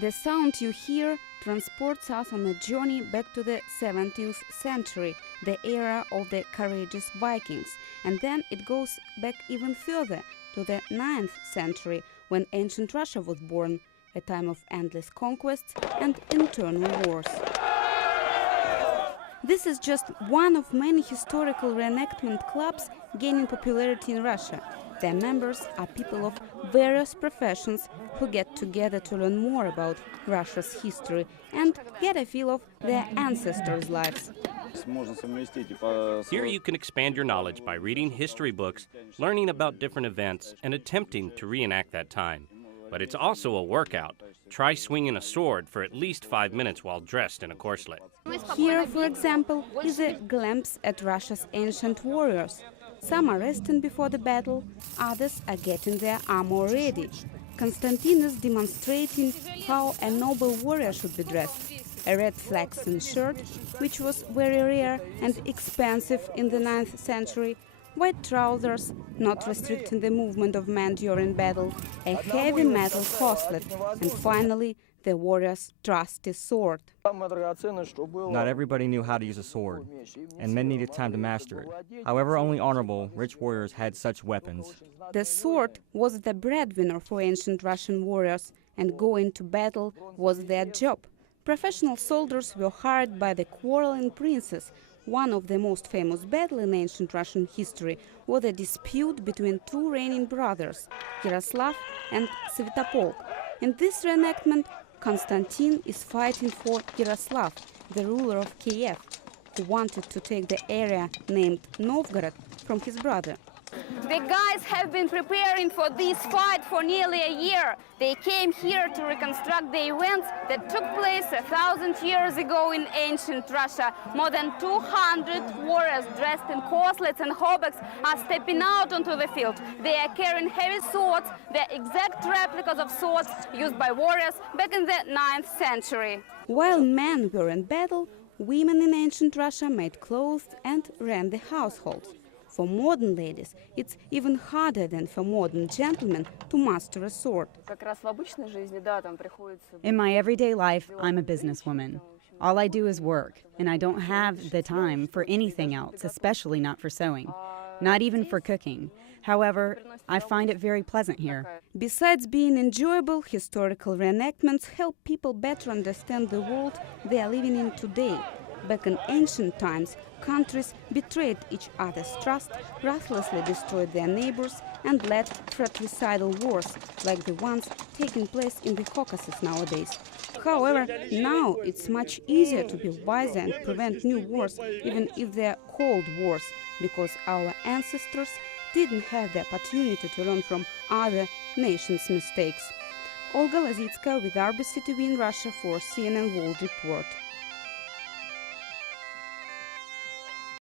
The sound you hear transports us on a journey back to the 17th century, the era of the courageous Vikings, and then it goes back even further to the 9th century, when ancient Russia was born, a time of endless conquests and internal wars. This is just one of many historical reenactment clubs gaining popularity in Russia. Their members are people of various professions who get together to learn more about Russia's history and get a feel of their ancestors' lives. Here you can expand your knowledge by reading history books, learning about different events, and attempting to reenact that time. But it's also a workout. Try swinging a sword for at least 5 minutes while dressed in a corselet. Here, for example, is a glimpse at Russia's ancient warriors. Some are resting before the battle, others are getting their armor ready. Constantine is demonstrating how a noble warrior should be dressed. A red flaxen shirt, which was very rare and expensive in the 9th century, white trousers, not restricting the movement of men during battle, a heavy metal corselet, and finally the warrior's trusty sword. Not everybody knew how to use a sword, and men needed time to master it. However, only honorable, rich warriors had such weapons. The sword was the breadwinner for ancient Russian warriors, and going to battle was their job. Professional soldiers were hired by the quarreling princes. One of the most famous battles in ancient Russian history was a dispute between two reigning brothers, Yaroslav and Svятopolk. In this reenactment, Constantine is fighting for Yaroslav, the ruler of Kiev, who wanted to take the area named Novgorod from his brother. The guys have been preparing for this fight for nearly a year. They came here to reconstruct the events that took place 1,000 years ago in ancient Russia. More than 200 warriors dressed in corselets and hauberks are stepping out onto the field. They are carrying heavy swords, the exact replicas of swords used by warriors back in the 9th century. While men were in battle, women in ancient Russia made clothes and ran the households. For modern ladies, it's even harder than for modern gentlemen to master a sword. In my everyday life, I'm a businesswoman. All I do is work, and I don't have the time for anything else, especially not for sewing, not even for cooking. However, I find it very pleasant here. Besides being enjoyable, historical reenactments help people better understand the world they are living in today. Back in ancient times, countries betrayed each other's trust, ruthlessly destroyed their neighbors, and led fratricidal wars, like the ones taking place in the Caucasus nowadays. However, now it's much easier to be wiser and prevent new wars, even if they're cold wars, because our ancestors didn't have the opportunity to learn from other nations' mistakes. Olga Lazitskaya with RBC TV in Russia for CNN World Report.